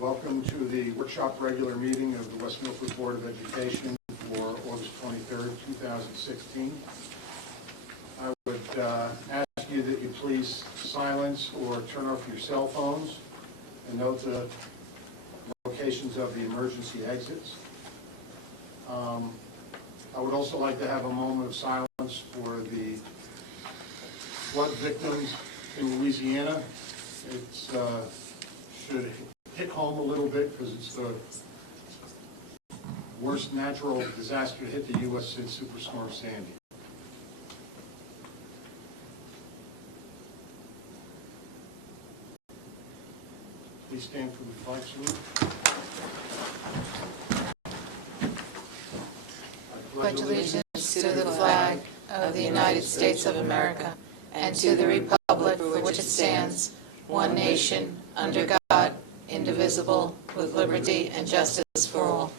Welcome to the workshop regular meeting of the West Milford Board of Education for August 23rd, 2016. I would ask you that you please silence or turn off your cell phones and note the locations of the emergency exits. I would also like to have a moment of silence for the flood victims in Louisiana. It's should hit home a little bit because it's the worst natural disaster to hit the U.S. since Superstorm Sandy. Please stand for the flag salute. I pledge allegiance to the flag of the United States of America and to the republic for which it stands, one nation, under God, indivisible, with liberty and justice for all.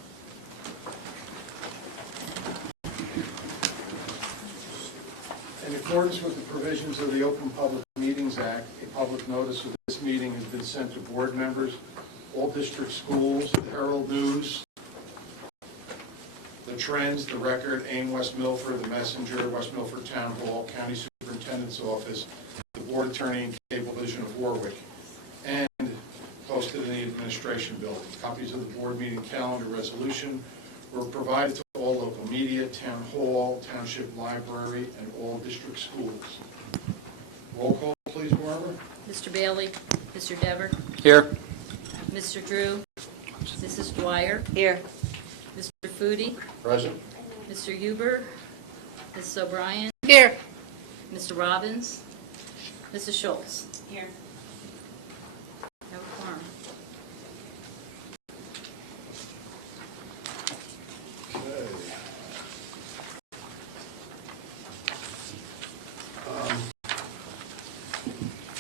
In accordance with the provisions of the Open Public Meetings Act, a public notice of this meeting has been sent to board members, all district schools, the Herald News, the Trends, the Record, AIM West Milford, the Messenger, West Milford Town Hall, County Superintendent's Office, the Board Attorney and Cablevision of Warwick, and posted in the Administration Building. Copies of the board meeting calendar resolution were provided to all local media, Town Hall, Township Library, and all district schools. Roll call, please, Barbara. Mr. Bailey? Mr. Dever? Here. Mr. Drew? Mrs. Dwyer? Here. Mr. Foodie? Present. Mr. Huber? Mrs. O'Brien? Here. Mr. Robbins? Mrs. Schultz? Here. No quorum. Okay.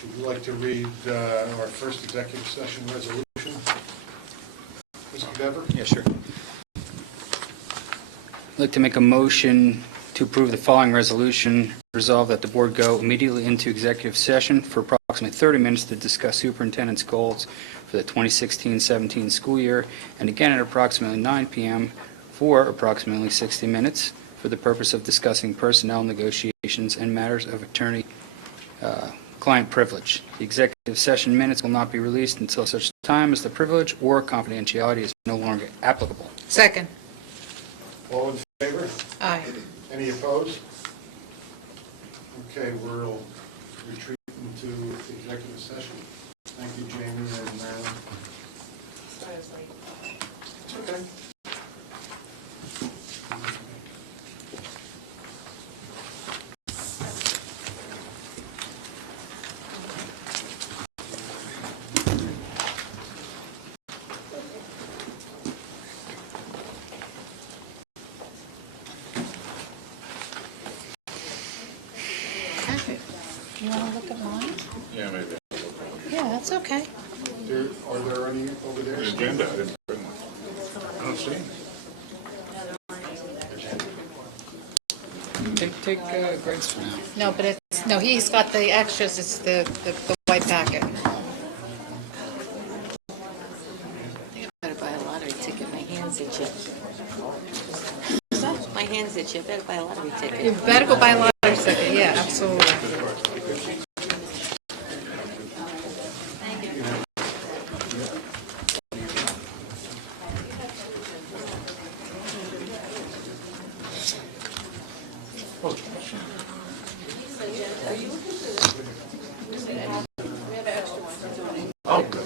Would you like to read our first executive session resolution? Mr. Dever? Yeah, sure. I'd like to make a motion to approve the following resolution. Resolve that the board go immediately into executive session for approximately 30 minutes to discuss superintendent's goals for the 2016-17 school year, and again at approximately 9 p.m. for approximately 60 minutes for the purpose of discussing personnel negotiations and matters of attorney-client privilege. The executive session minutes will not be released until such time as the privilege or confidentiality is no longer applicable. Second. All in favor? Aye. Any opposed? Okay, we'll retreat into executive session. Thank you, Jamie and Marilyn. Sorry I was late. It's okay. You want to look at mine? Yeah, maybe. Yeah, that's okay. Are there any over there? The agenda, I didn't bring one. I don't see any. Take Greg's for now. No, but it's, no, he's got the extras, it's the white packet. I better buy a lottery ticket. My hands itch. My hands itch. I better buy a lottery ticket. You better go buy a lottery ticket, yeah, absolutely. Oh, good.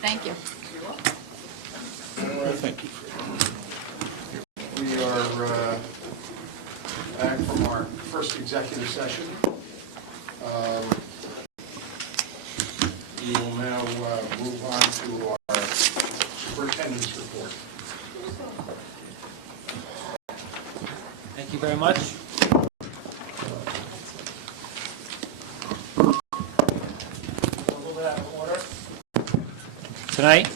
Thank you. Thank you. We are back from our first executive session. We will now move on to our superintendent's report. Thank you very much. A little bit out of order. Tonight,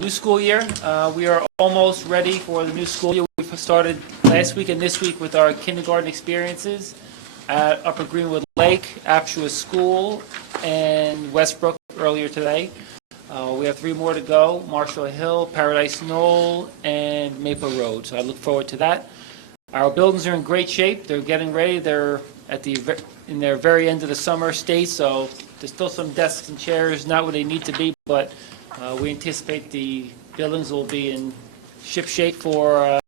new school year. We are almost ready for the new school year. We started last week and this week with our kindergarten experiences. at Upper Greenwood Lake, Aptua School, and Westbrook earlier today. We have 3 more to go: Marshall Hill, Paradise Knoll, and Maple Road. So I look forward to that. Our buildings are in great shape. They're getting ready. They're in their very end of the summer state, so there's still some desks and chairs not where they need to be, but we anticipate the buildings will be in ship shape for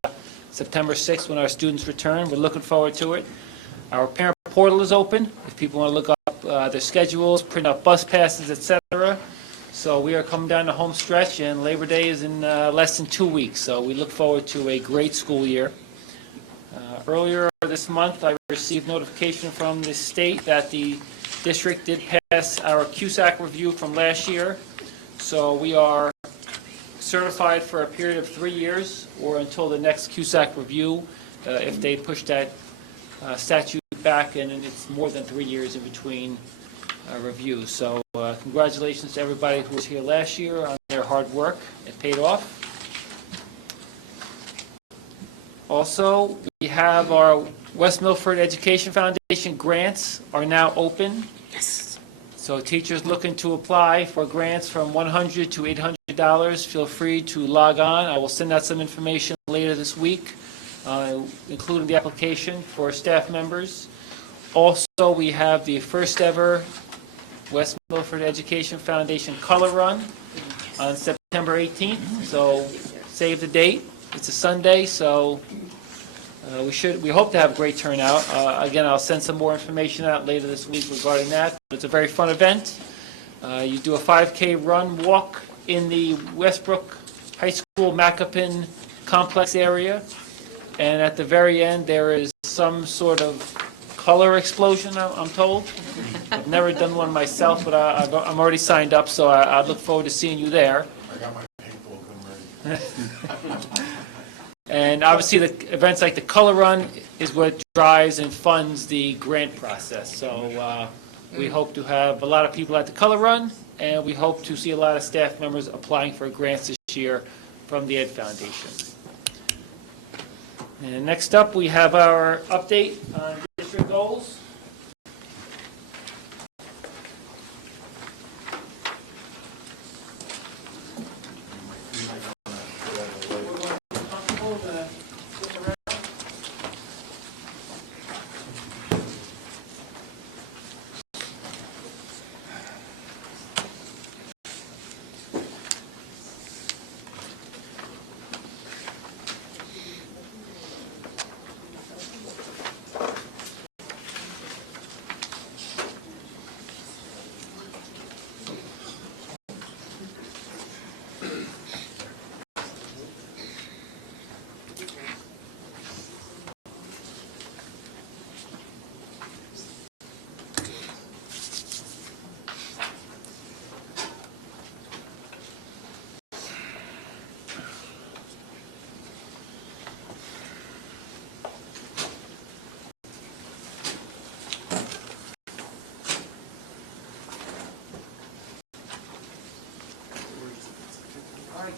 September 6th when our students return. We're looking forward to it. Our parent portal is open if people want to look up their schedules, print out bus passes, etc. So we are coming down the home stretch, and Labor Day is in less than 2 weeks, so we look forward to a great school year. Earlier this month, I received notification from the state that the district did pass our CUSAC review from last year. So we are certified for a period of 3 years or until the next CUSAC review. If they push that statute back, and it's more than 3 years in between reviews. So congratulations to everybody who was here last year on their hard work. It paid off. Also, we have our West Milford Education Foundation grants are now open. Yes. So teachers looking to apply for grants from $100 to $800, feel free to log on. I will send out some information later this week, including the application for staff members. Also, we have the first ever West Milford Education Foundation Color Run on September 18th. So save the date. It's a Sunday, so we hope to have a great turnout. Again, I'll send some more information out later this week regarding that. It's a very fun event. You do a 5K run walk in the Westbrook High School Macapin complex area, and at the very end there is some sort of color explosion, I'm told. I've never done one myself, but I'm already signed up, so I look forward to seeing you there. I got my paintball gun ready. And obviously, the events like the Color Run is what drives and funds the grant process. So we hope to have a lot of people at the Color Run, and we hope to see a lot of staff members applying for grants this year from the Ed Foundation. And next up, we have our update on district goals.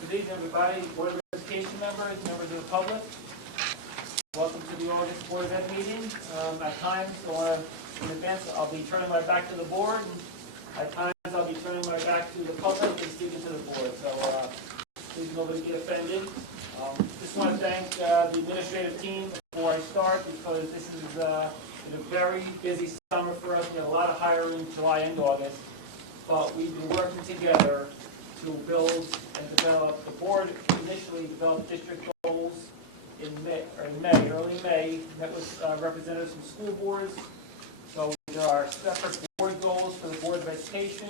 Good evening, everybody. Board of Education members, members of the public. Welcome to the August Board of Ed meeting. At times, in advance, I'll be turning my back to the board, and at times I'll be turning my back to the public and speaking to the board. So please nobody get offended. Just want to thank the administrative team before I start, because this is been a very busy summer for us. We had a lot of hiring in July and August, but we've been working together to build and develop. The board initially developed district goals in early May, met with representatives from school boards. So there are separate board goals for the Board of Education,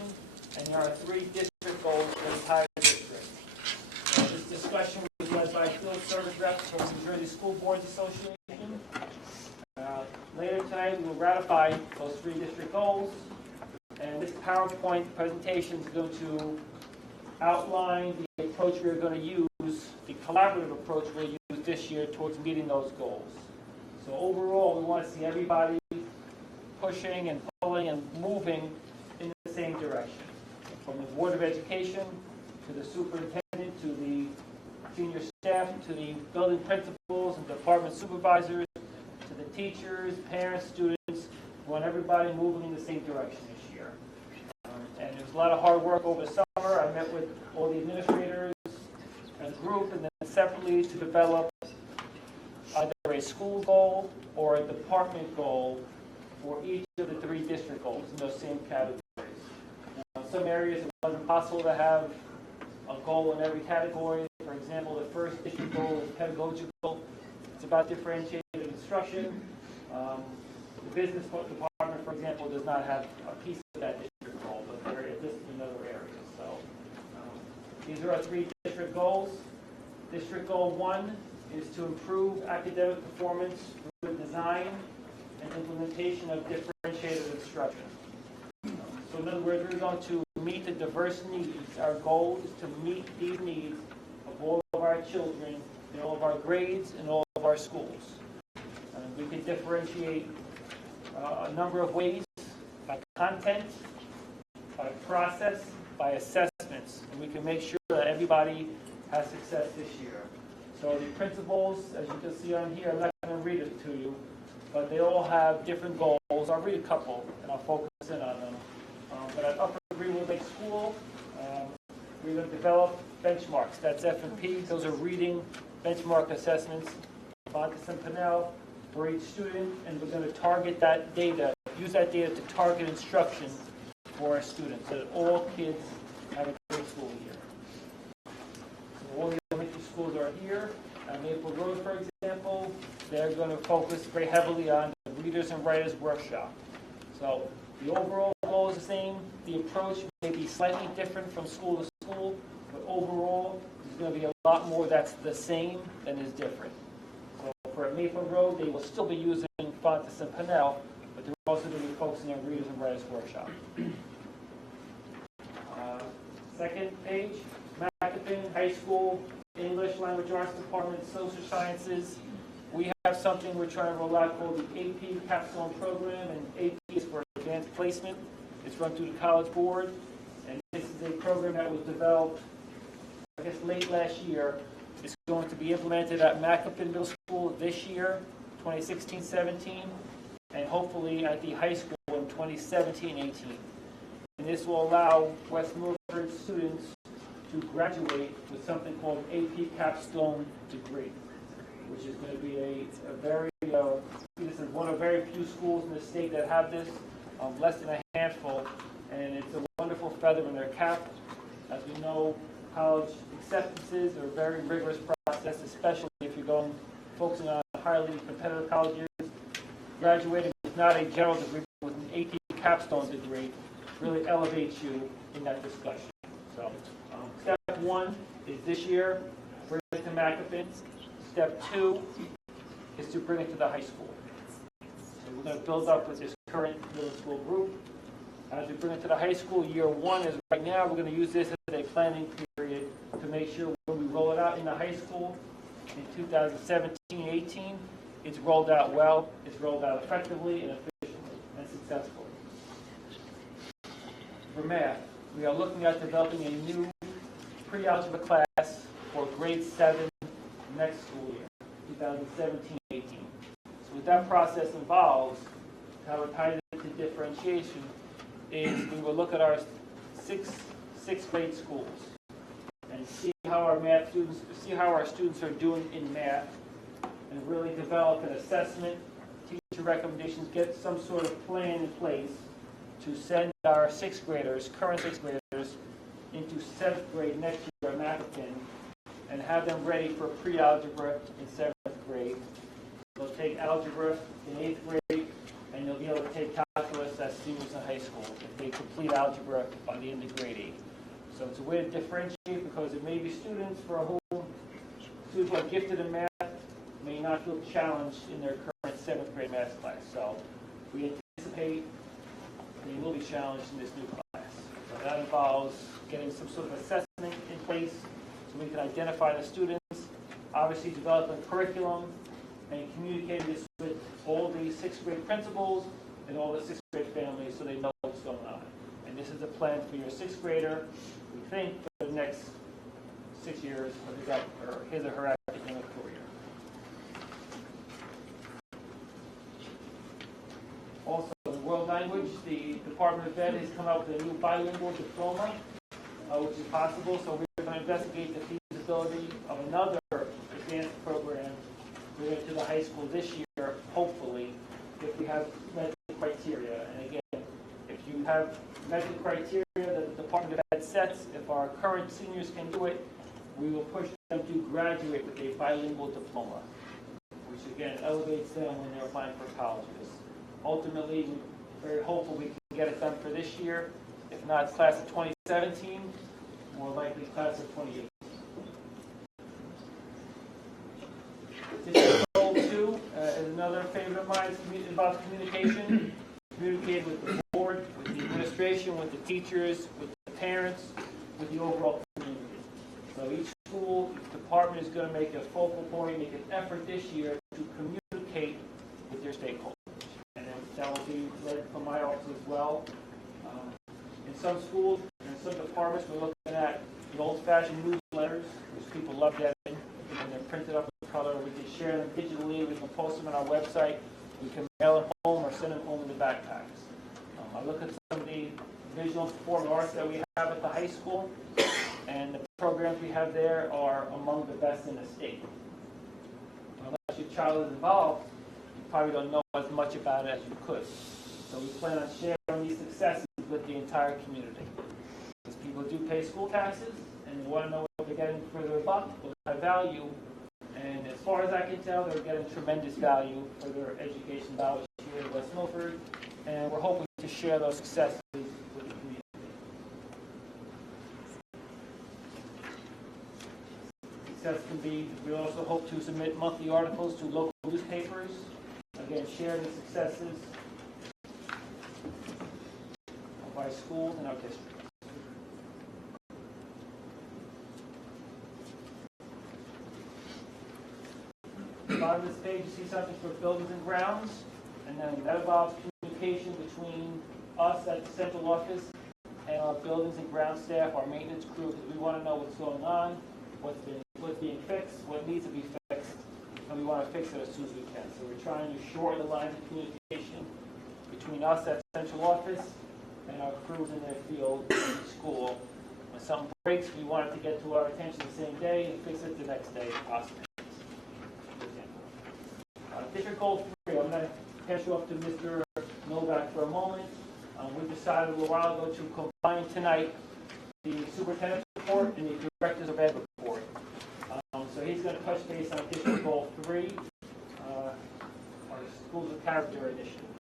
and there are 3 district goals for the entire district. This discussion was led by field service reps from the New Jersey School Boards Association. Later tonight, we will ratify those 3 district goals, and this PowerPoint presentation is going to outline the approach we're going to use, the collaborative approach we'll use this year towards meeting those goals. So overall, we want to see everybody pushing and pulling and moving in the same direction. From the Board of Education, to the superintendent, to the junior staff, to the building principals and department supervisors, to the teachers, parents, students, We want everybody moving in the same direction this year. And there's a lot of hard work over the summer. I met with all the administrators as a group and then separately to develop either a school goal or a department goal for each of the 3 district goals in those same categories. Some areas it wasn't possible to have a goal in every category. For example, the first district goal is pedagogical. It's about differentiated instruction. The business department, for example, does not have a piece of that district goal, but there is this in other areas. So these are our 3 district goals. District goal 1 is to improve academic performance through the design and implementation of differentiated instruction. So in other words, we're going to meet the diverse needs. Our goal is to meet these needs of all of our children in all of our grades and all of our schools. And we can differentiate a number of ways: by content, by process, by assessments. And we can make sure that everybody has success this year. So the principles, as you can see on here, I'm not going to read it to you, but they all have different goals. I'll read a couple, and I'll focus in on them. But at Upper Greenwood Lake School, we're going to develop benchmarks. That's F&P. Those are reading benchmark assessments. Fontes and Pinnell for each student, and we're going to target that data, use that data to target instruction for our students, so that all kids have a great school year. So all the elementary schools are here. At Maple Road, for example, they're going to focus very heavily on the Readers and Writers Workshop. So the overall goal is the same. The approach may be slightly different from school to school, but overall, there's going to be a lot more that's the same than is different. So for Maple Road, they will still be using Fontes and Pinnell, but they're also going to be focusing on Readers and Writers Workshop. Second page, Macapin High School, English Language Arts Department, Social Sciences. We have something we're trying to roll out called the AP Capstone Program, and AP is for Advanced Placement. It's run through the College Board, and this is a program that was developed, I guess, late last year. It's going to be implemented at Macapin Middle School this year, 2016-17, and hopefully at the high school in 2017-18. And this will allow West Milford students to graduate with something called AP Capstone degree, which is going to be a very, this is one of very few schools in the state that have this, less than a handful, and it's a wonderful feather in their cap. As we know, college acceptances are a very rigorous process, especially if you're focusing on highly competitive colleges. Graduating with not a general degree, but with an AP Capstone degree really elevates you in that discussion. So, step 1 is this year, bring it to Macapin. Step 2 is to bring it to the high school. So we're going to build up with this current middle school group. As we bring it to the high school, year 1 is right now. We're going to use this as a planning period to make sure when we roll it out in the high school in 2017-18, it's rolled out well, it's rolled out effectively and efficiently and successfully. For math, we are looking at developing a new pre-algebra class for grade 7 next school year, 2017-18. So what that process involves, how it ties into differentiation, is we will look at our sixth grade schools and see how our math students, see how our students are doing in math, and really develop an assessment, teacher recommendations, get some sort of plan in place to send our sixth graders, current sixth graders, into 7th grade next year at Macapin, and have them ready for pre-algebra in 7th grade. They'll take algebra in 8th grade, and they'll be able to take calculus as seniors in high school if they complete algebra by the end of grade 8. So it's a way to differentiate, because it may be students for whom students who are gifted in math may not feel challenged in their current 7th grade math class. So we anticipate they will be challenged in this new class. So that involves getting some sort of assessment in place so we can identify the students, obviously develop a curriculum, and communicate this with all the 6th grade principals and all the 6th grade families so they know what's going on. And this is a plan for your 6th grader, we think, for the next 6 years of his or her academic career. Also, we language, the Department of Ed has come out with a new bilingual diploma, which is possible, so we're going to investigate the feasibility of another advanced program related to the high school this year, hopefully, if we have met the criteria. And again, if you have met the criteria that the Department of Ed sets, if our current seniors can do it, we will push them to graduate with a bilingual diploma, which again elevates them when they're applying for colleges. Ultimately, we're very hopeful we can get it done for this year. If not, class of 2017, more likely class of 2018. Goal 2 is another favorite of mine about communication. Communicate with the board, with the administration, with the teachers, with the parents, with the overall community. So each school, each department is going to make a focal point, make an effort this year to communicate with their stakeholders. And that will be led from my office as well. In some schools and some departments, we're looking at the old-fashioned newsletters, which people love getting, and they're printed up in color. We can share them digitally. We can post them on our website. We can mail them home or send them home in the backpacks. I look at some of the visual and performing arts that we have at the high school, and the programs we have there are among the best in the state. Unless your child is involved, you probably don't know as much about it as you could. So we plan on sharing these successes with the entire community. Because people do pay school taxes, and they want to know what they're getting for their buck, what kind of value. And as far as I can tell, they're getting tremendous value for their education dollars here in West Milford. And we're hoping to share those successes with the community. Success can be, we also hope to submit monthly articles to local newspapers. Again, share the successes of our schools and our district. On this page, you see something for buildings and grounds, and then that involves communication between us at the central office and our buildings and ground staff, our maintenance crew, because we want to know what's going on, what's being fixed, what needs to be fixed, and we want to fix it as soon as we can. So we're trying to shorten the lines of communication between us at the central office and our crews in their field in the school. When something breaks, we want it to get to our attention the same day and fix it the next day if possible. District Goal 3, I'm going to pass you up to Mr. Novak for a moment. We decided a little while ago to combine tonight the superintendent's report and the directors of ed report. So he's going to touch base on District Goal 3, our Schools of Character initiative.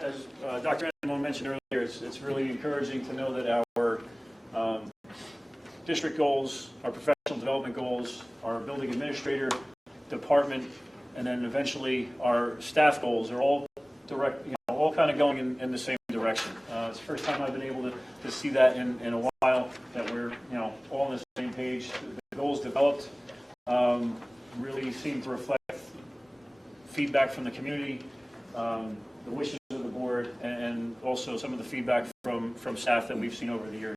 As Dr. Anwone mentioned earlier, it's really encouraging to know that our district goals, our professional development goals, our building administrator, department, and then eventually our staff goals are all all kind of going in the same direction. It's the first time I've been able to see that in a while, that we're all on the same page. The goals developed really seem to reflect feedback from the community, the wishes of the board, and also some of the feedback from staff that we've seen over the years.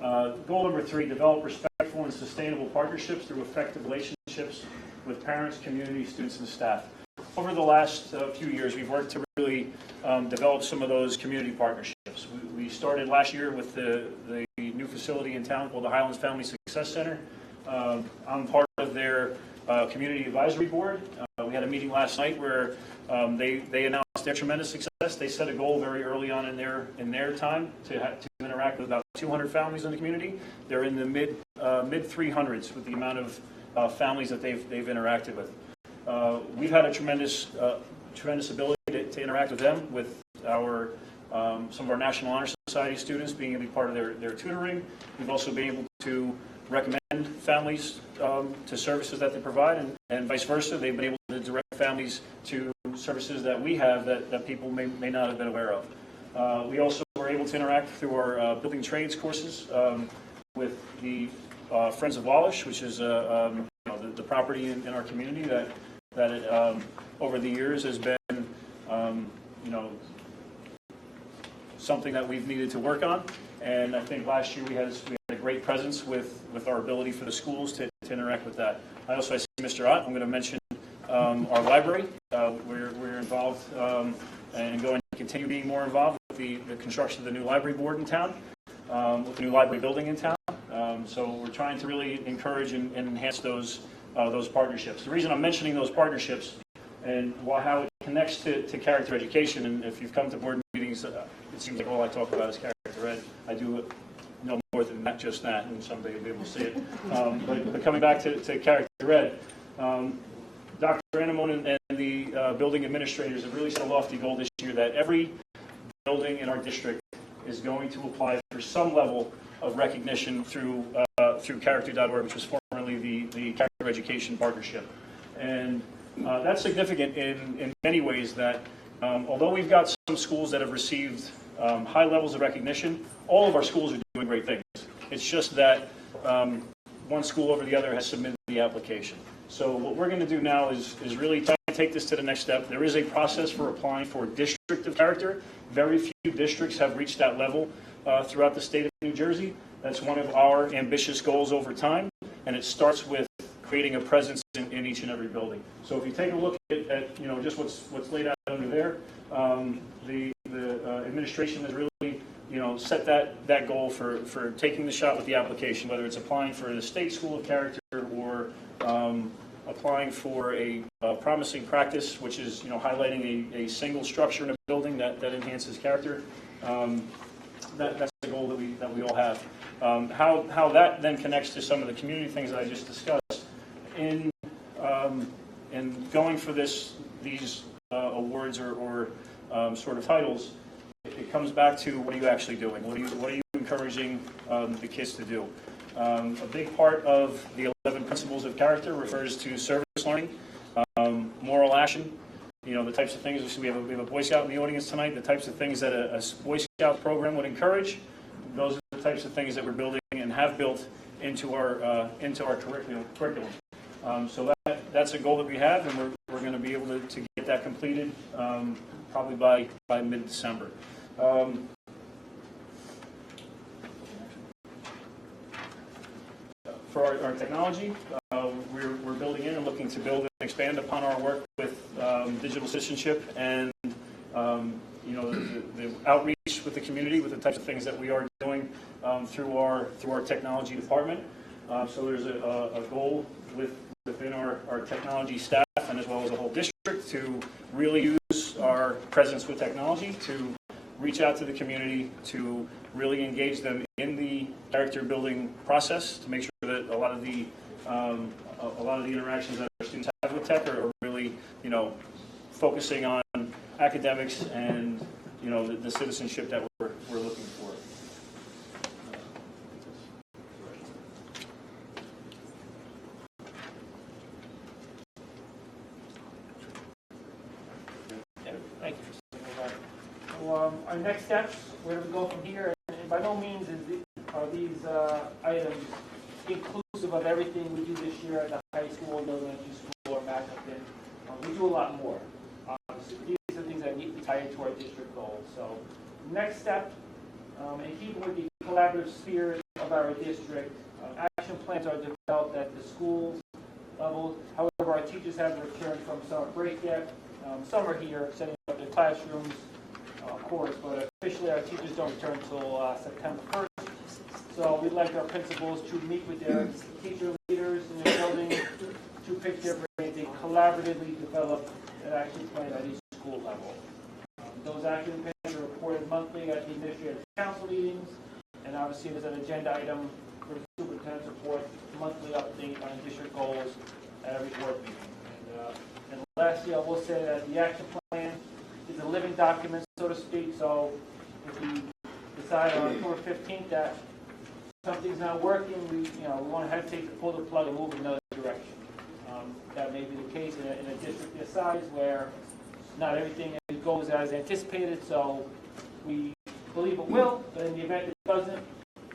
Goal number 3, develop respectful and sustainable partnerships through effective relationships with parents, community, students, and staff. Over the last few years, we've worked to really develop some of those community partnerships. We started last year with the new facility in town called the Highlands Family Success Center. I'm part of their community advisory board. We had a meeting last night where they announced their tremendous success. They set a goal very early on in their time to interact with about 200 families in the community. They're in the mid 300s with the amount of families that they've interacted with. We've had a tremendous ability to interact with them, with our some of our National Honor Society students being able to be part of their tutoring. We've also been able to recommend families to services that they provide, and vice versa. They've been able to direct families to services that we have that people may not have been aware of. We also were able to interact through our building trades courses with the Friends of Wallish, which is the property in our community that over the years has been something that we've needed to work on. And I think last year we had a great presence with our ability for the schools to interact with that. I see Mr. Ott. I'm going to mention our library. We're involved and going continue being more involved with the construction of the new library board in town, with the new library building in town. So we're trying to really encourage and enhance those partnerships. The reason I'm mentioning those partnerships and how it connects to character education, and if you've come to board meetings, it seems like all I talk about is character ed. I do no more than that, just that, and someday you'll be able to see it. But coming back to character ed, Dr. Anamone and the building administrators have really set a lofty goal this year that every building in our district is going to apply for some level of recognition through character.org, which was formerly the Character Education Partnership. And that's significant in many ways that although we've got some schools that have received high levels of recognition, all of our schools are doing great things. It's just that one school over the other has submitted the application. So what we're going to do now is really try to take this to the next step. There is a process for applying for District of Character. Very few districts have reached that level throughout the state of New Jersey. That's one of our ambitious goals over time, and it starts with creating a presence in each and every building. So if you take a look at just what's laid out under there, the administration has really set that goal for taking the shot with the application, whether it's applying for the State School of Character or applying for a promising practice, which is highlighting a single structure in a building that enhances character. That's the goal that we all have. How that then connects to some of the community things that I just discussed in going for these awards or sort of titles. It comes back to what are you actually doing? What are you encouraging the kids to do? A big part of the 11 principles of character refers to service learning, moral action. The types of things, we have a Boy Scout in the audience tonight, the types of things that a Boy Scout program would encourage, those are the types of things that we're building and have built into our curriculum. So that's a goal that we have, and we're going to be able to get that completed probably by mid-December. For our technology, we're building in and looking to build and expand upon our work with digital citizenship and the outreach with the community with the types of things that we are doing through our technology department. So there's a goal within our technology staff and as well as the whole district to really use our presence with technology to reach out to the community, to really engage them in the character building process, to make sure that a lot of the interactions that our students have with tech are really focusing on academics and the citizenship that we're looking for. Thank you. So, our next steps, where do we go from here? And by no means are these items inclusive of everything we do this year at the high school, elementary school, or Macklin. We do a lot more. These are things that need to tie into our district goals. So, next step, in keeping with the collaborative spirit of our district, action plans are developed at the school level. However, our teachers haven't returned from summer break yet. Some are here setting up their classrooms, of course, but officially our teachers don't return until September 1st. So we'd like our principals to meet with their teacher leaders in the building to pick their brains and collaboratively develop an action plan at each school level. Those action plans are reported monthly at the administrative council meetings, and obviously there's an agenda item for the superintendent's report, monthly update on district goals at every board meeting. And lastly, I will say that the action plan is a living document, so to speak. So if we decide on October 15th that something's not working, we want to hesitate to pull the plug and move in another direction. That may be the case in a district this size where not everything goes as anticipated. So we believe it will, but in the event it doesn't,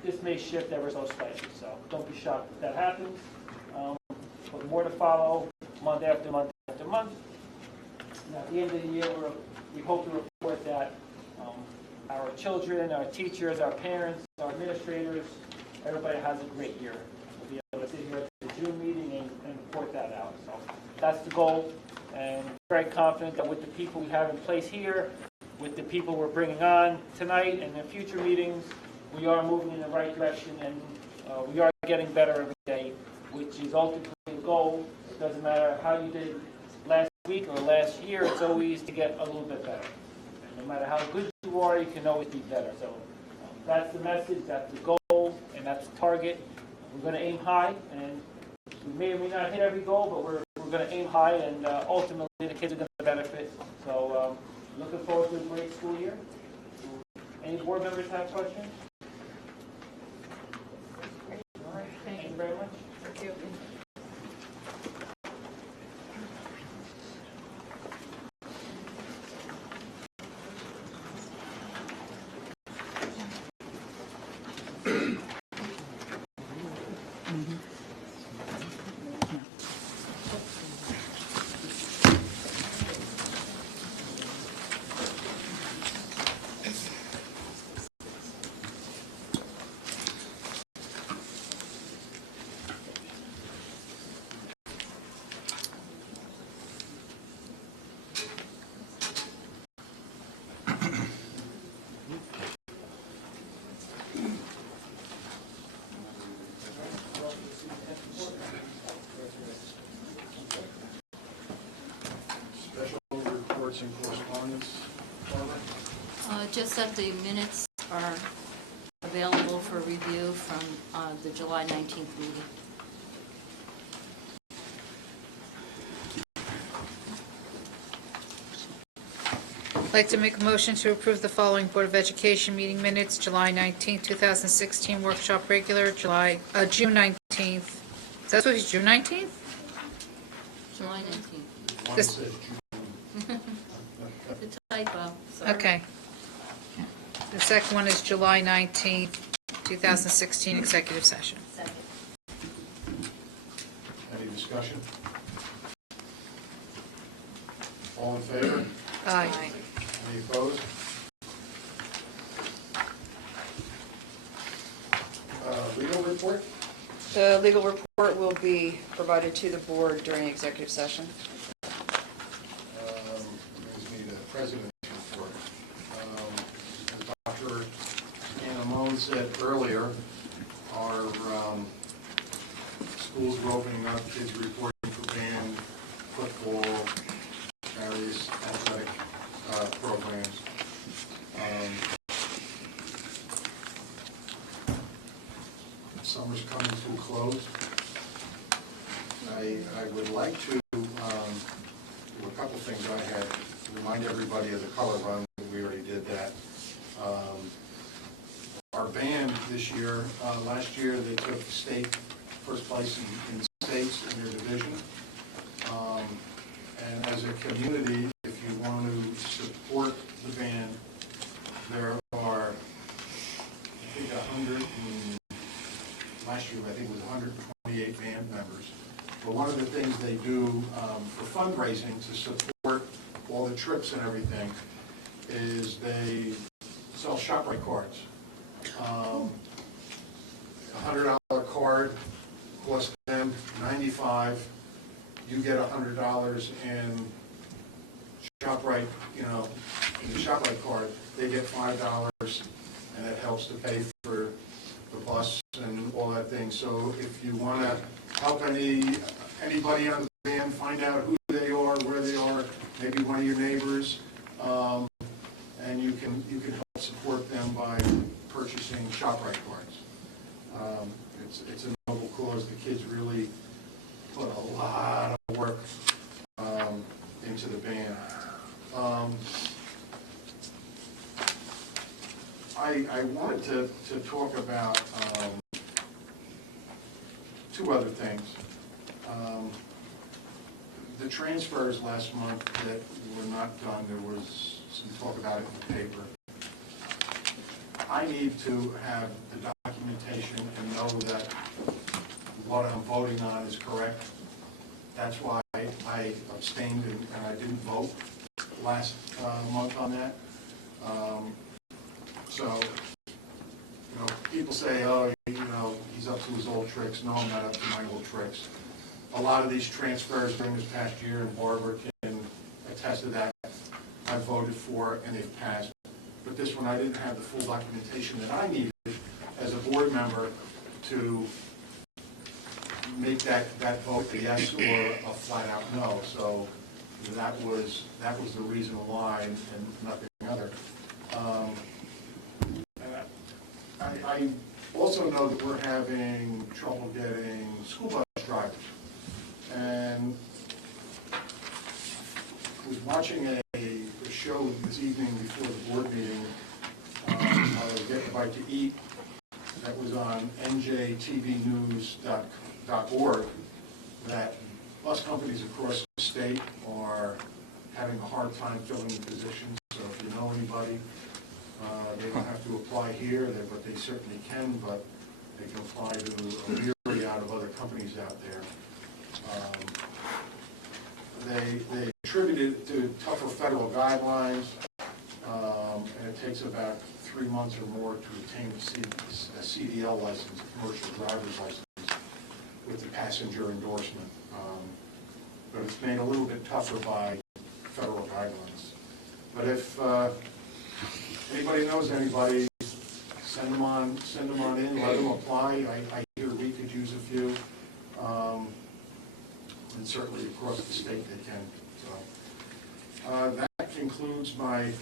this may shift ever so slightly. So don't be shocked if that happens. But more to follow month after month after month. And at the end of the year, we hope to report that our children, our teachers, our parents, our administrators, everybody has a great year. We'll be able to sit here at the June meeting and report that out. So that's the goal, and very confident that with the people we have in place here, with the people we're bringing on tonight and in future meetings, we are moving in the right direction, and we are getting better every day, which is ultimately the goal. It doesn't matter how you did last week or last year, it's always to get a little bit better. No matter how good you are, you can always be better. So that's the message, that's the goal, and that's the target. We're going to aim high, and we may or may not hit every goal, but we're going to aim high, and ultimately the kids are going to benefit. So looking forward to a great school year. Any board members have questions? All right, thank you very much. Thank you. Special reports and correspondence. Barbara? Just that the minutes are available for review from the July 19th meeting. I'd like to make a motion to approve the following Board of Education meeting minutes: July 19th, 2016 workshop regular, June 19th. Is that supposed to be June 19th? July 19th. One This- says June. The typo, sorry. Okay. The second one is July 19th, 2016 executive session. Second. Any discussion? All in favor? Aye. Any opposed? Legal report? The legal report will be provided to the board during executive session. Brings me to President's report. As Dr. Anamone said earlier, our schools are opening up, kids are reporting for band, football, various athletic programs. Summer's coming to a close. I would like to do a couple things I had, remind everybody of the color run, we already did that. Our band this year, last year they took state first place in states in their division. And as a community, if you want to support the band, there are, I think, last year, I think it was 128 band members. But one of the things they do for fundraising to support all the trips and everything is they sell ShopRite cards. $100 card costs them $95. You get $100 in ShopRite, in the ShopRite card. They get $5, and that helps to pay for the bus and all that thing. So if you want to help anybody on the band, find out who they are, where they are, maybe one of your neighbors, and you can help support them by purchasing ShopRite cards. It's a noble cause. The kids really put a lot of work into the band. I wanted to talk about two other things. The transfers last month that were not done, there was some talk about it in the paper. I need to have the documentation and know that what I'm voting on is correct. That's why I abstained and I didn't vote last month on that. So, people say, oh, he's up to his old tricks. No, I'm not up to my old tricks. A lot of these transfers during this past year, and Barbara can attest to that, I voted for and they've passed. But this one, I didn't have the full documentation that I needed as a board member to make that vote a yes or a flat-out no. So that was the reason why, and nothing other. I also know that we're having trouble getting school bus drivers. And I was watching a show this evening before the board meeting. I was getting a bite to eat. That was on njtvnews.org, that bus companies across the state are having a hard time filling the positions. So if you know anybody, they don't have to apply here, but they certainly can, but they can apply to a myriad of other companies out there. They attribute it to tougher federal guidelines, and it takes about 3 months or more to obtain a CDL license, a commercial driver's license, with the passenger endorsement. But it's made a little bit tougher by federal guidelines. But if anybody knows anybody, send them on in, let them apply. I hear we could use a few. And certainly across the state they can. So that concludes my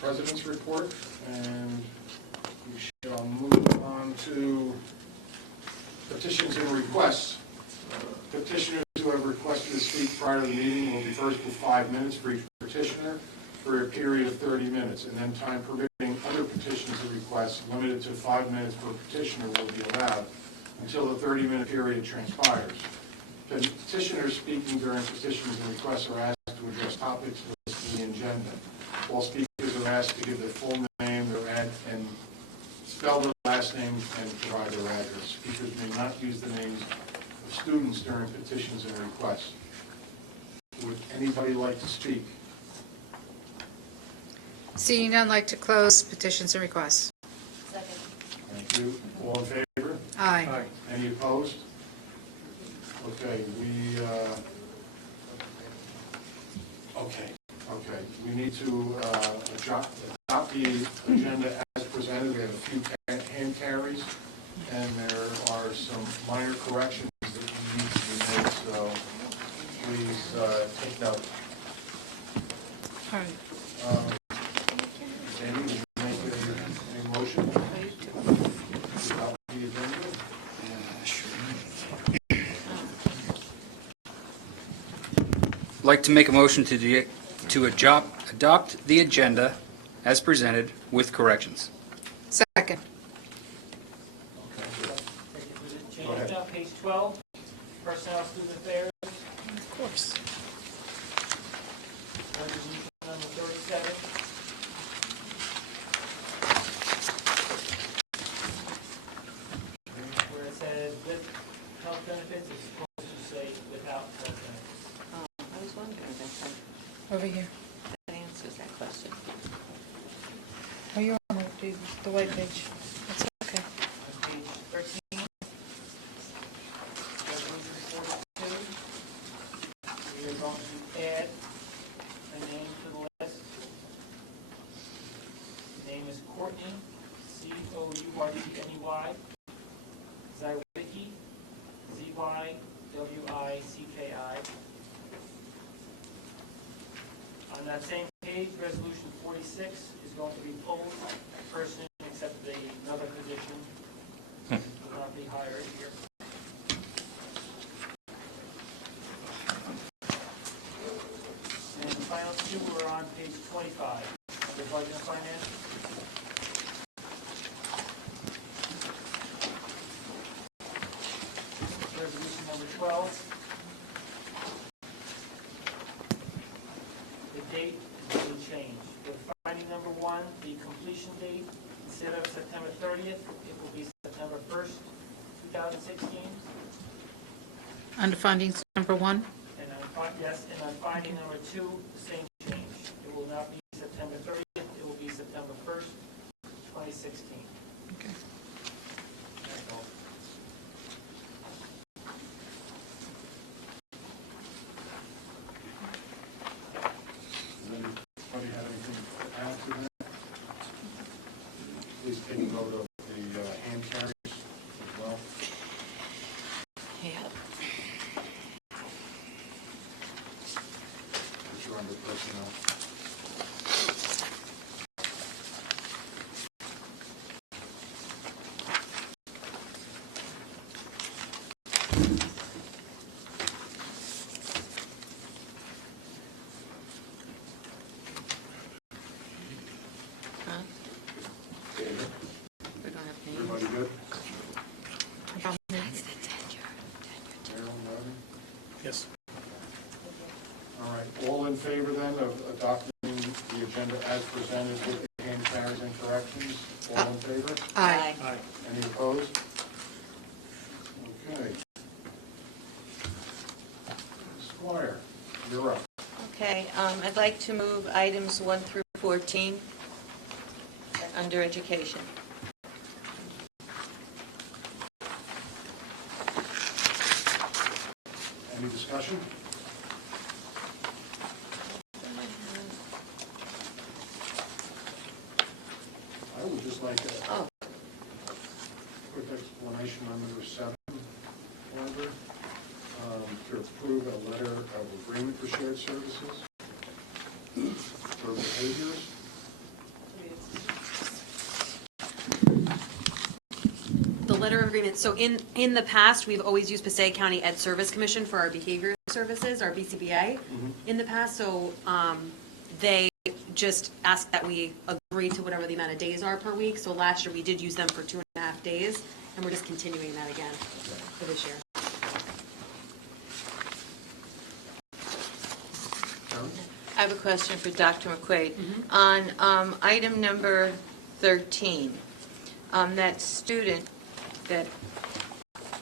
president's report, and we shall move on to petitions and requests. Petitioners who have requested to speak prior to the meeting will be first with 5 minutes for each petitioner for a period of 30 minutes, and then time permitting, other petitions and requests limited to 5 minutes per petitioner will be allowed until the 30-minute period transpires. Petitioners speaking during petitions and requests are asked to address topics listed in the agenda. All speakers are asked to give their full name, their ad, and spell their last name and provide their address. Speakers may not use the names of students during petitions and requests. Would anybody like to speak? Seeing none, like to close petitions and requests. Second. Thank you. All in favor? Aye. Any opposed? Okay, we need to adopt the agenda as presented. We have a few hand carries, and there are some minor corrections that need to be made, so please take note. All right. Jamie, will you make a motion? To adopt the agenda? I'd like to make a motion to adopt the agenda as presented with corrections. Second. Change now, page 12, Personnel Student Affairs, Of course. resolution number 37. Where it says with health benefits, it's supposed to say without health benefits. I was wondering if Over here. that answers that question. Oh, you're on the white page. That's okay. On page 13, resolution 42, we are going to add a name to the list. His name is Courtney, Courtney, Zywicki, Zywicki. On that same page, resolution 46 is going to be pulled. A person except another position will not be hired here. And the final two are on page 25, the budget and finance. Resolution number 12. The date is being changed. With finding number 1, the completion date, instead of September 30th, it will be September 1st, 2016. Under findings number 1. And on finding number 2, the same change. It will not be September 30th, it will be September 1st, 2016. Okay. That's all. please take note of the hand carriers as well. Yep. Which are under personnel. Huh? We don't have names. Everybody good? That's the tenure. Marilyn, Rodney? Yes. All right, all in favor then of adopting the agenda as presented with the hand carries and corrections? All in favor? Aye. Aye. Any opposed? Okay. Squire, you're up. Okay, I'd like to move items 1 through 14 under education. Any discussion? I would just like a Oh, quick explanation on number 7, Barbara, to approve a letter of agreement for shared services for behaviors. The letter of agreement, so in the past, we've always used Passaic County Ed Service Commission for our behavior services, our BCBA in the past, so they just asked that we agree to whatever the amount of days are per week. So last year, we did use them for 2.5 days, and we're just continuing that again for this year. I have a question for Dr. McQuaid. On item number 13, that student,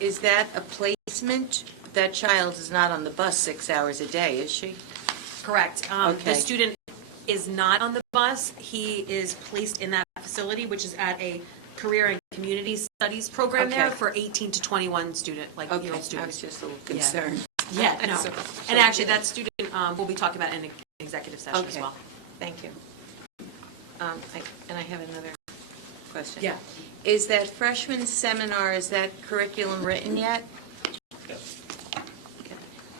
is that a placement? That child is not on the bus 6 hours a day, is she? Correct. Okay. The student is not on the bus. He is placed in that facility, which is at a career and community studies program there Okay. for 18 to 21 student, like Okay, year-old I was students. just a little concerned. Yeah, no. So- And actually, that student will be talking about in an executive session as Okay, well. thank you. And I have another question. Yeah. Is that freshman seminar, is that curriculum written yet? Yes.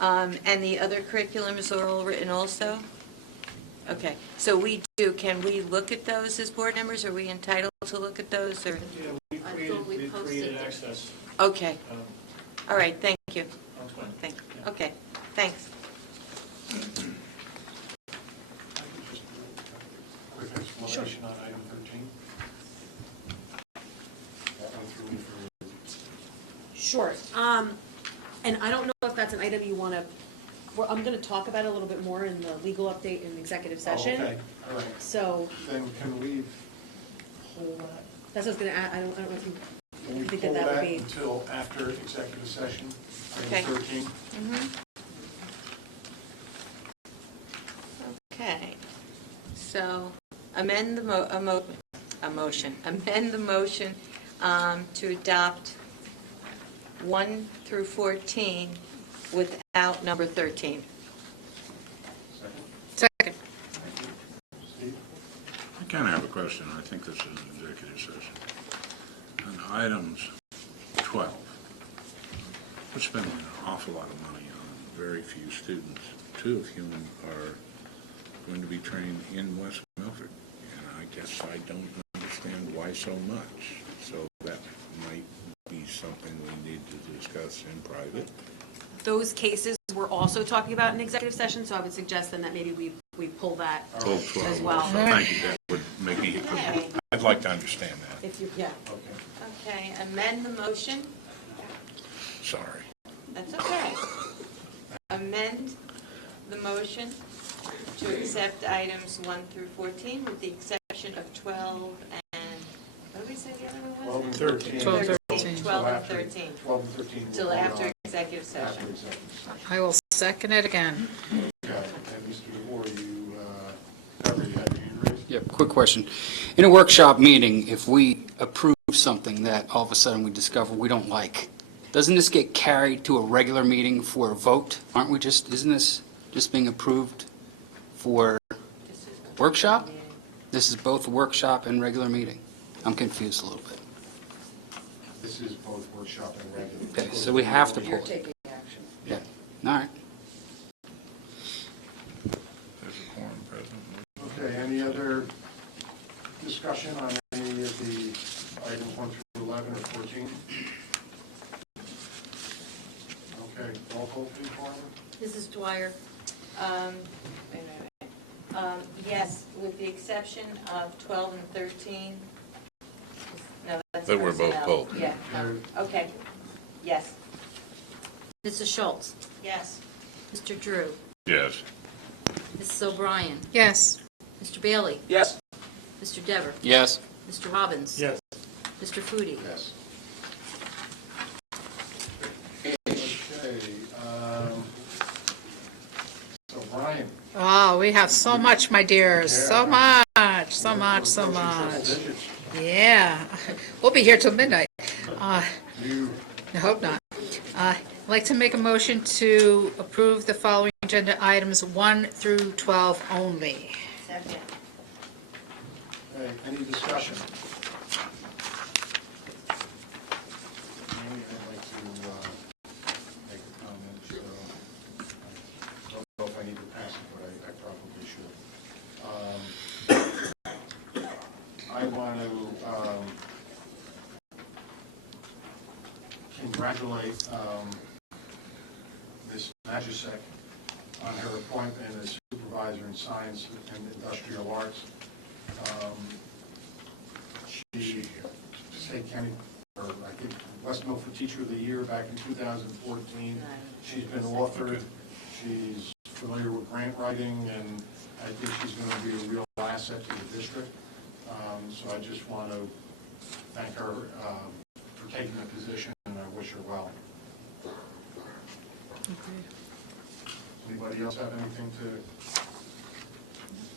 And the other curriculums are all written also? Okay, so can we look at those as board members? Are we entitled to look at those, or? Yeah, we thought created, we we posted created it. access. Okay, um, all right, thank you. I'll explain. Okay, thanks. Quick explanation on item 13. That went through me for Sure. And I don't know if that's an item you want to, I'm going to talk about it a little bit more in the legal update in executive session. Oh, okay, all right. So Then can we pull that? that's what I was going to add. I don't know if you Can we think pull that would that be. until after executive session? Okay. Item 13? Okay, so amend the motion to adopt 1 through 14 without number 13. Second? Second. Thank you. Steve? I kind of have a question. I think this is an executive session. On items 12, we're spending an awful lot of money on very few students. 2 of whom are going to be trained in West Milford. And I guess I don't understand why so much. So that might be something we need to discuss in private. Those cases we're also talking about in executive session, so I would suggest then that maybe we pull that Till 12 as well. also. Thank you. That would make me, Okay. I'd like to understand that. If you, yeah. Okay. Okay, amend the motion. Sorry. That's okay. Amend the motion to accept items 1 through 14 with the exception of 12 and, what did we say the other one was? 12 and 13. 12 and 13. 12 and 13. 12 and 13. Till we'll vote after on executive after session. executive session. I will second it again. Okay, and Mr. DeVore, you, Deborah, you had your hand raised? Yeah, quick question. In a workshop meeting, if we approve something that all of a sudden we discover we don't like, doesn't this get carried to a regular meeting for a vote? Isn't this just being approved for workshop? This is both a workshop and regular meeting. I'm confused a little bit. This is both workshop and regular. Okay, so we have to You're pull it. taking action. Yeah, all right. There's a quorum present. Okay, any other discussion on any of the items 1 through 11 or 14? Okay, roll call please, Barbara. Mrs. Dwyer? Wait a minute. Yes, with the exception of 12 and 13. No, that's They were both personnel. pulled. Yeah, okay. Yes. Mrs. Schultz? Yes. Mr. Drew? Yes. Mrs. O'Brien? Yes. Mr. Bailey? Yes. Mr. Dever? Yes. Mr. Robbins? Yes. Mr. Foodie? Yes. Okay, so Brian. Oh, we have so much, my dears, so much, so much, so Approaching triple much. digits. Yeah, we'll be here till midnight. You, I hope not. I'd like to make a motion to approve the following agenda items 1 through 12 only. Second. okay, any discussion? I'd like to make a comment, so I don't know if I need to pass it, but I probably should. I want to congratulate Ms. Majusek on her appointment as supervisor in science and industrial arts. She State County, or I think West Milford Teacher of the Year back in 2014. She's been authored. She's familiar with grant writing, and I think she's going to be a real asset to the district. So I just want to thank her for taking the position, and I wish her well. Anybody else have anything to?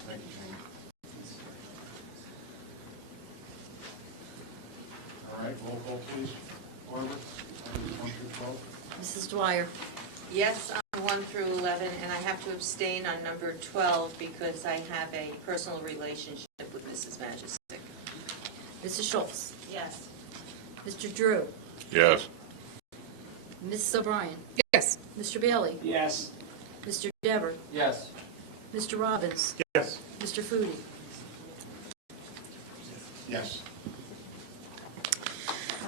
Thank you, Jamie. All right, roll call, please. Barbara, items 1 through 12. Mrs. Dwyer? Yes on 1 through 11, and I have to abstain on number 12 because I have a personal relationship with Mrs. Majusek. Mrs. Schultz? Yes. Mr. Drew? Yes. Mrs. O'Brien? Yes. Mr. Bailey? Yes. Mr. Dever? Yes. Mr. Robbins? Yes. Mr. Foodie? Yes.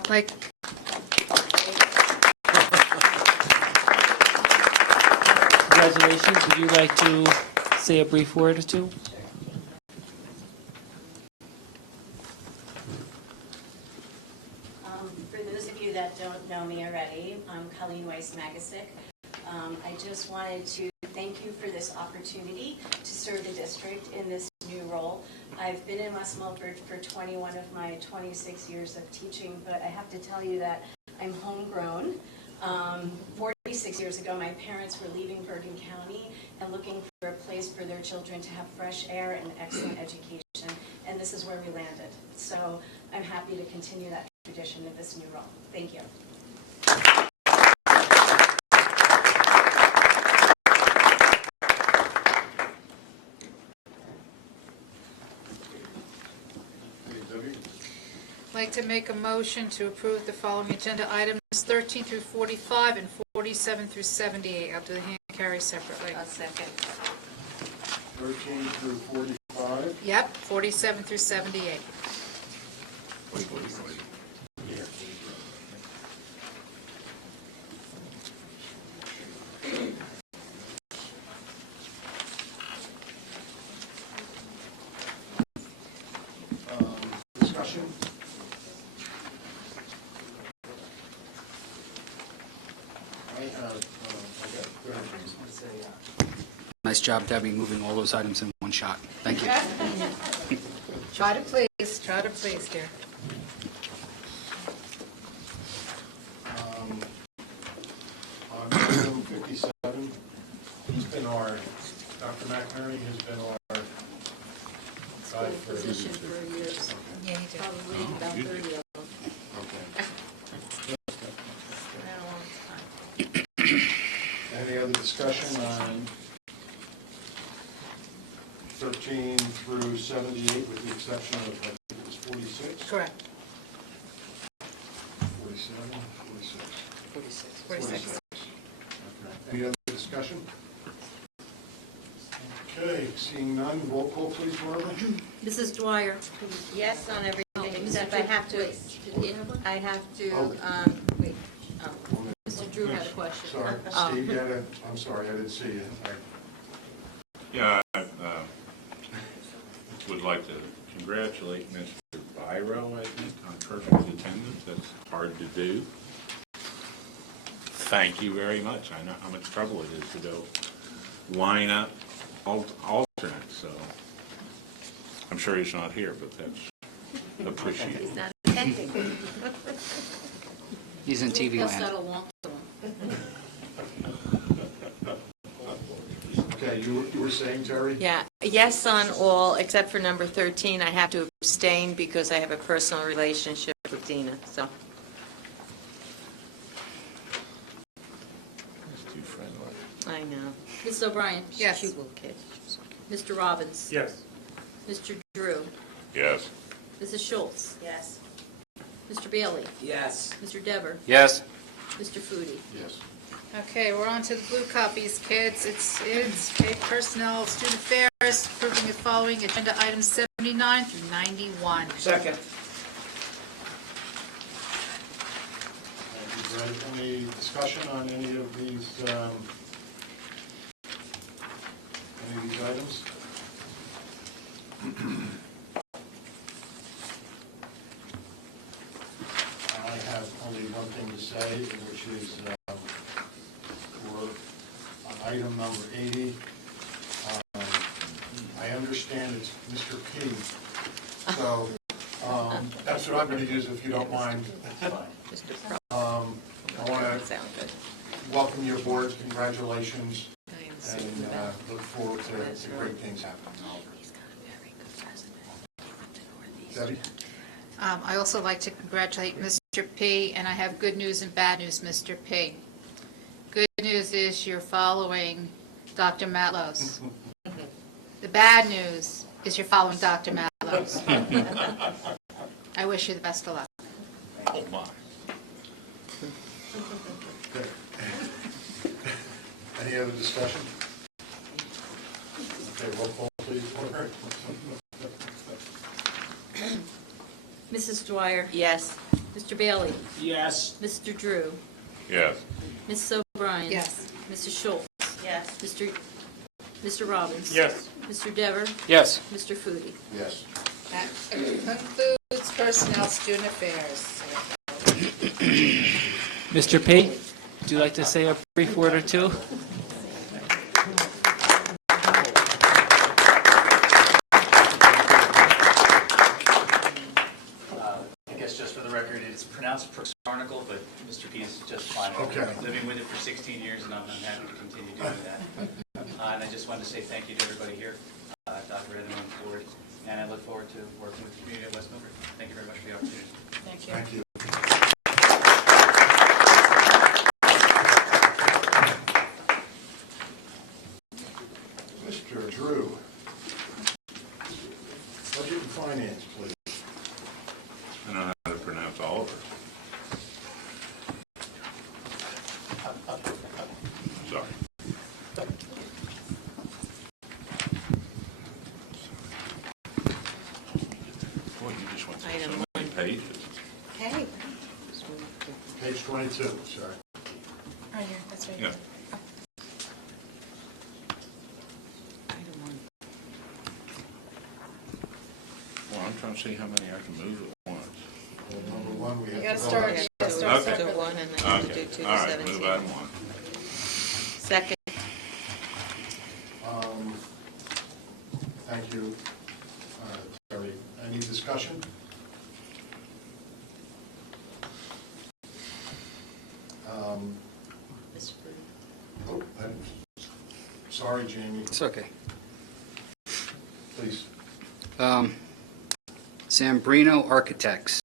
Like, Congratulations. Would you like to say a brief word or two? For those of you that don't know me already, I'm Colleen Weiss-Magasic. I just wanted to thank you for this opportunity to serve the district in this new role. I've been in West Milford for 21 of my 26 years of teaching, but I have to tell you that I'm homegrown. 46 years ago, my parents were leaving Bergen County and looking for a place for their children to have fresh air and excellent education, and this is where we landed. So I'm happy to continue that tradition in this new role. Thank you. Hey, Debbie? I'd like to make a motion to approve the following agenda items 13 through 45 and 47 through 78. I'll do the hand carry separately. A second. 13 through 45. Yep, 47 through 78. Discussion? I got Nice job, Debbie, moving all those items in one shot. Thank you. Try to please, dear. On item 57, he's been our, Dr. McNerney has been our guide for... Position for years, Yeah, you did. probably about 30 of them. Okay. Been a long time. Any other discussion on 13 through 78 with the exception of, I think it was 46? Correct. 47, 46. 46. Okay. Any other discussion? Okay, seeing none, roll call please, Barbara. Mrs. Dwyer? Yes on everything, Oh, except Mr. I have to, Did he have one? I have to, Oh. wait. Mr. Drew had a question. Sorry, Steve, I'm sorry, I didn't see you. Yeah, I would like to congratulate Mr. Byro, I think, on perfect attendance. That's hard to do. Thank you very much. I know how much trouble it is to go line up alternates, so I'm sure he's not here, but that's appreciated. He's not attending. He's in TV Pass land. that along to him. Okay, you were saying, Terry? Yeah, yes on all, except for number 13. I have to abstain because I have a personal relationship with Dina, so. That's too friendly. I know. Mrs. O'Brien? Yes. Cute little kid. Mr. Robbins? Yes. Mr. Drew? Yes. Mrs. Schultz? Yes. Mr. Bailey? Yes. Mr. Dever? Yes. Mr. Foodie? Yes. Okay, we're on to the blue copies, kids. It's paid personnel, student affairs, approving the following agenda items 79 through 91. Second. Thank you, Brett. Any discussion on any of these items? I have only one thing to say, which is for item number 80, I understand it's Mr. P. So that's what I'm going to use if you don't mind. I want to Sound good. welcome you aboard, congratulations, and look forward to great things happening. Debbie? I also like to congratulate Mr. P., and I have good news and bad news, Mr. P. Good news is you're following Dr. Matlos. The bad news is you're following Dr. Matlos. I wish you the best of luck. Oh, my. Okay. Any other discussion? Okay, roll call, please. Mrs. Dwyer? Yes. Mr. Bailey? Yes. Mr. Drew? Yes. Mrs. O'Brien? Yes. Mrs. Schultz? Yes. Mr. Robbins? Yes. Mr. Dever? Yes. Mr. Foodie? Yes. That concludes personnel, student affairs. Mr. P., would you like to say a brief word or two? I guess just for the record, it's pronounced Arnicle, but Mr. P is just fine. Okay. I've been living with it for 16 years, and I'm happy to continue doing that. And I just wanted to say thank you to everybody here, Dr. Redden on the board, and I look forward to working with the community of West Milford. Thank you very much for the opportunity. Thank you. Thank you. Mr. Drew. Budget and finance, please. I don't know how to pronounce Oliver. Sorry. Boy, you just went through Item so many pages. Okay. Page 22, sorry. Right here, that's right. Yeah. Well, I'm trying to see how many I can move at once. Well, number one, we have You to gotta vote. start, you gotta start Okay. To separate. 1 and then you Okay, do 2 all to right, 17. move item one. Second. Thank you, Terry. Any discussion? Oh, sorry, Jamie, It's okay. please. Zambrino Architects,